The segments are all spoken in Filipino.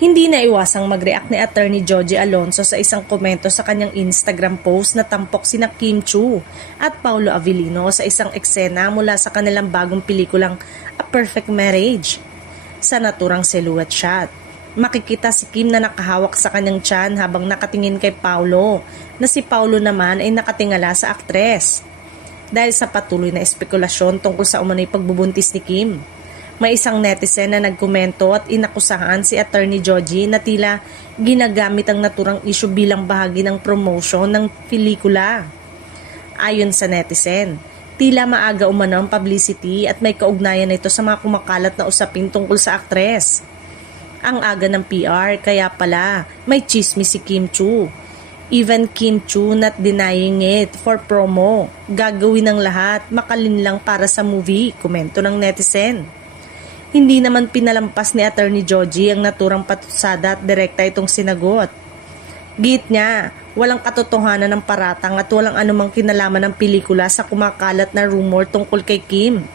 Hindi na iwasang mag-react ni Attorney Joji Alonso sa isang komento sa kanyang Instagram post na tampok sina Kim Chiu at Paulo Avellino sa isang eksena mula sa kanilang bagong pelikulang A Perfect Marriage. Sa naturang silhouette shot, makikita si Kim na nakahawak sa kanyang tiyan habang nakatingin kay Paulo, na si Paulo naman ay nakatingala sa aktres. Dahil sa patuloy na espekulasyon tungkol sa umano'y pagbubuntis ni Kim, may isang netizen na nagkomento at inakusahan si Attorney Joji na tila ginagamit ang naturang issue bilang bahagi ng promotion ng pelikula. Ayon sa netizen, tila maaga umano ang publicity at may kaugnayan ito sa mga kumakalat na usapin tungkol sa aktres. Ang aga ng PR, kaya pala may chismis si Kim Chiu. Even Kim Chiu not denying it for promo. Gagawin ng lahat, makalinlang para sa movie, komento ng netizen. Hindi naman pinalampas ni Attorney Joji ang naturang patusada at direkta itong sinagot. Git niya, walang katotohanan ng paratang at walang anumang kinalaman ng pelikula sa kumakalat na rumor tungkol kay Kim.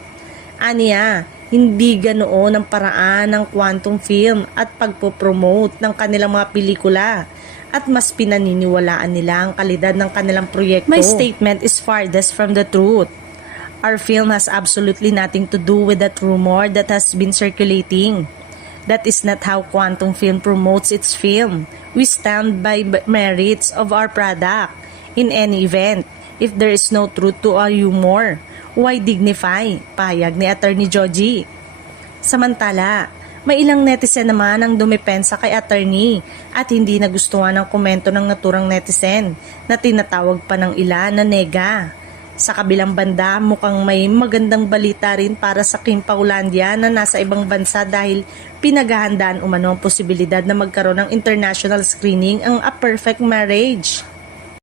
Aniya, hindi ganoon ang paraan ng quantum film at pagpopromote ng kanilang mga pelikula at mas pinaniniwalaan nila ang kalidad ng kanilang proyekto. My statement is farthest from the truth. Our film has absolutely nothing to do with that rumor that has been circulating. That is not how Quantum Film promotes its film. We stand by merits of our product. In any event, if there is no truth to our humor, why dignify? Pahayag ni Attorney Joji. Samantala, may ilang netizen naman ang dumepensa kay attorney at hindi nagustuhan ang komento ng naturang netizen na tinatawag pa ng ilan na nega. Sa kabilang banda, mukhang may magandang balita rin para sa Kim Paulandia na nasa ibang bansa dahil pinaghahandaan umano ang posibilidad na magkaroon ng international screening ang A Perfect Marriage.